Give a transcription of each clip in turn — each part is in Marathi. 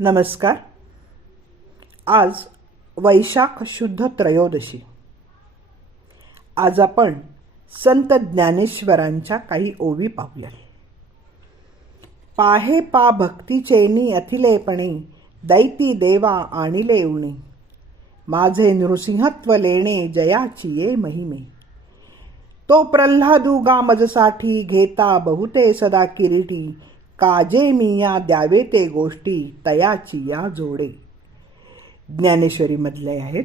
नमस्कार. आज वैशाख शुद्ध त्रयोदशी. आज आपण संत ज्ञानेश्वरांच्या काही ओवी पाहूया पाहे पा भक्तीचेनी अथिलेपणे दैती देवा आणिले उणे. माझे नृसिंहत्व लेणे जयाची ये महिमे. तो प्रल्हादुगा मजसाठी घेता बहुते सदा किरीटी काजे मी या द्यावे ते गोष्टी तयाची या जोडे. ज्ञानेश्वरीमधले आहेत.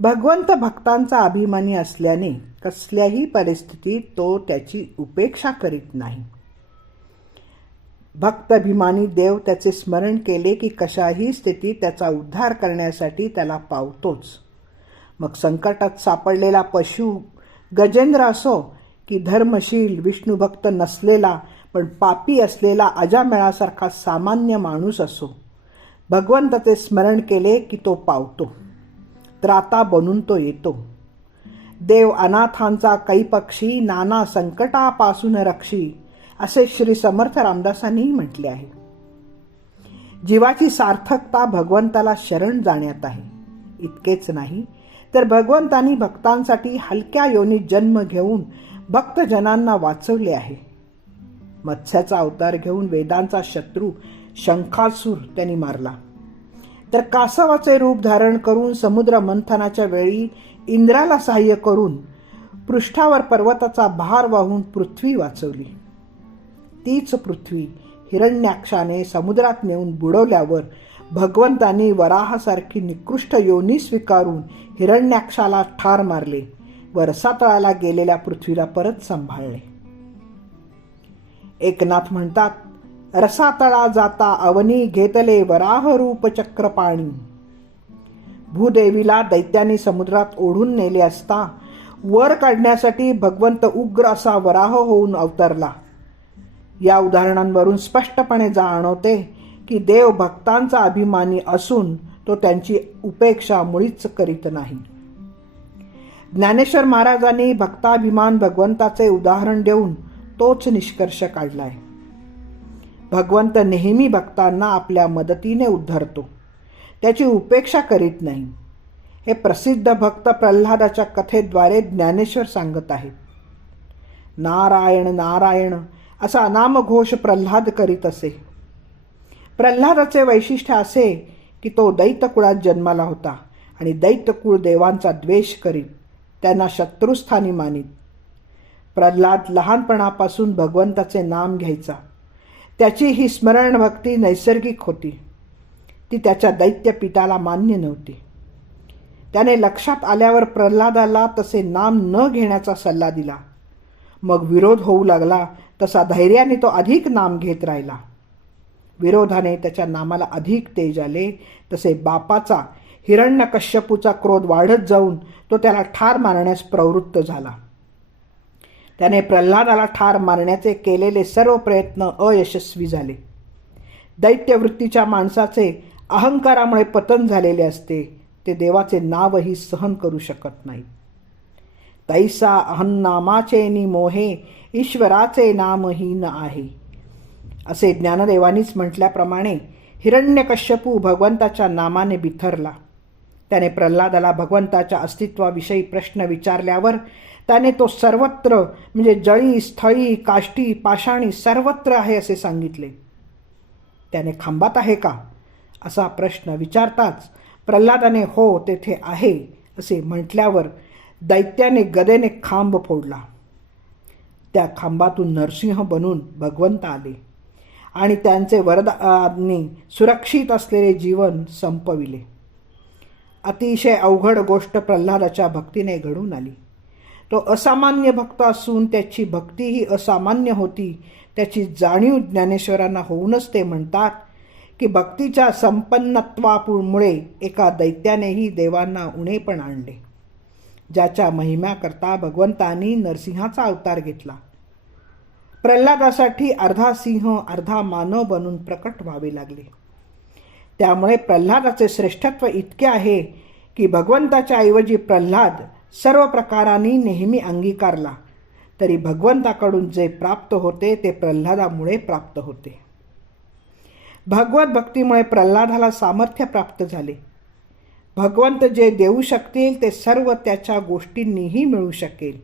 भगवंत भक्तांचा अभिमानी असल्याने कसल्याही परिस्थितीत तो त्याची उपेक्षा करीत नाही. भक्ताभिमानी देव त्याचे स्मरण केले की कशाही स्थितीत त्याचा उद्धार करण्यासाठी त्याला पावतोच. मग संकटात सापडलेला पशु गजेंद्र असो की धर्मशील विष्णुभक्त नसलेला पण पापी असलेला अजामेळासारखा सामान्य माणूस असो. भगवंताचे स्मरण केले की तो पावतो. त्राता बनून तो येतो. देव अनाथांचा कैपक्षी नाना संकटापासून रक्षी असे श्री समर्थ रामदासांनी म्हटले आहे. जीवाची सार्थकता भगवंताला शरण जाण्यात आहे. इतकेच नाही तर भगवंतानी भक्तांसाठी हलक्या योनीत जन्म घेऊन भक्तजनांना वाचवले आहे. मत्स्याचा अवतार घेऊन वेदांचा शत्रू शंखासूर त्यांनी मारला. तर कासवाचे रूप धारण करून समुद्र मंथनाच्या वेळी इंद्राला सहाय्य करून पृष्ठावर पर्वताचा भार वाहून पृथ्वी वाचवली. तीच पृथ्वी हिरण्याक्षाने समुद्रात नेऊन बुडवल्यावर भगवंतांनी वराहासारखी निकृष्ट योनी स्वीकारून हिरण्याक्षाला ठार मारले. वरसातळाला गेलेल्या पृथ्वीला परत सांभाळले. एकनाथ म्हणतात रसातळा जाता अवनी घेतले वराह रूप चक्र पाणी भूदेवीला दैत्याने समुद्रात ओढून नेले असता वर काढण्यासाठी भगवंत उग्र असा वराह होऊन अवतरला. या उदाहरणांवरून स्पष्टपणे जाणवते की देव भक्तांचा अभिमानी असून तो त्यांची उपेक्षा मुळीच करीत नाही. ज्ञानेश्वर महाराजांनी भक्ताभिमान भगवंताचे उदाहरण देऊन तोच निष्कर्ष काढलाय. भगवंत नेहमी भक्तांना आपल्या मदतीने उद्धरतो. त्याची उपेक्षा करीत नाही. हे प्रसिद्ध भक्त प्रल्हादाच्या कथेद्वारे ज्ञानेश्वर सांगत आहेत. नारायण नारायण असा अनामघोष प्रल्हाद करीत असे. प्रल्हादाचे वैशिष्ट्य असे की तो दैत्यकुळात जन्माला होता आणि दैत्यकुळ देवांचा द्वेष करीत त्यांना शत्रुस्थानी मानित. प्रल्हाद लहानपणापासून भगवंताचे नाम घ्यायचा. त्याची ही स्मरण भक्ती नैसर्गिक होती. ती त्याच्या दैत्य पिताला मान्य नव्हती. त्याने लक्षात आल्यावर प्रल्हादाला तसे नाम न घेण्याचा सल्ला दिला. मग विरोध होऊ लागला तसा धैर्याने तो अधिक नाम घेत राहिला. विरोधाने त्याच्या नामाला अधिक तेज आले तसे बापाचा हिरण्यकश्यपूचा क्रोध वाढत जाऊन तो त्याला ठार मारण्यास प्रवृत्त झाला. त्याने प्रल्हादाला ठार मारण्याचे केलेले सर्व प्रयत्न अयशस्वी झाले. दैत्यवृत्तीच्या माणसाचे अहंकारामुळे पतन झालेले असते ते देवाचे नावही सहन करू शकत नाही. तैसा अहन्नामाचे नि मोहे ईश्वराचे नामहीन आहे. असे ज्ञानदेवानीच म्हटल्याप्रमाणे हिरण्यकश्यपू भगवंताच्या नामाने बिथरला. त्याने प्रल्हादाला भगवंताच्या अस्तित्वाविषयी प्रश्न विचारल्यावर त्याने तो सर्वत्र म्हणजे जळी स्थळी काष्टी पाषाणी सर्वत्र आहे असे सांगितले. त्याने खांबात आहे का? असा प्रश्न विचारताच प्रल्हादाने हो तेथे आहे असे म्हटल्यावर दैत्याने गदेने खांब फोडला. त्या खांबातून नरसिंह बनून भगवंत आले आणि त्यांचे वरदानी सुरक्षित असलेले जीवन संपविले. अतिशय अवघड गोष्ट प्रल्हादाच्या भक्तीने घडून आली. तो असामान्य भक्त असून त्याची भक्ती ही असामान्य होती. त्याची जाणीव ज्ञानेश्वरांना होऊनच ते म्हणतात की भक्तीच्या संपन्नत्वामुळे एका दैत्यानेही देवांना उणे पण आणले. ज्याच्या महिम्याकरता भगवंतांनी नरसिंहाचा अवतार घेतला. प्रल्हादासाठी अर्धा सिंह अर्धा मानव बनून प्रकट व्हावे लागले. त्यामुळे प्रल्हादाचे श्रेष्ठत्व इतके आहे की भगवंताच्या ऐवजी प्रल्हाद सर्व प्रकारांनी नेहमी अंगीकारला. तरी भगवंताकडून जे प्राप्त होते ते प्रल्हादामुळे प्राप्त होते. भगवत भक्तीमुळे प्रल्हादाला सामर्थ्य प्राप्त झाले. भगवंत जे देऊ शकतील ते सर्व त्याच्या गोष्टींनीही मिळू शकेल.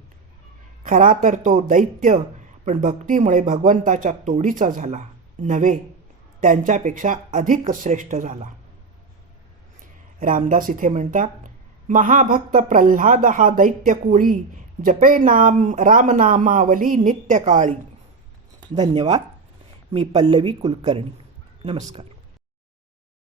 खरा तर तो दैत्य पण भक्तीमुळे भगवंताच्या तोडीचा झाला. नव्हे त्यांच्यापेक्षा अधिक श्रेष्ठ झाला. रामदास इथे म्हणतात महाभक्त प्रल्हाद हा दैत्य कुळी जपे नाम रामनामावली नित्यकाळी. धन्यवाद. मी पल्लवी कुलकर्णी. नमस्कार.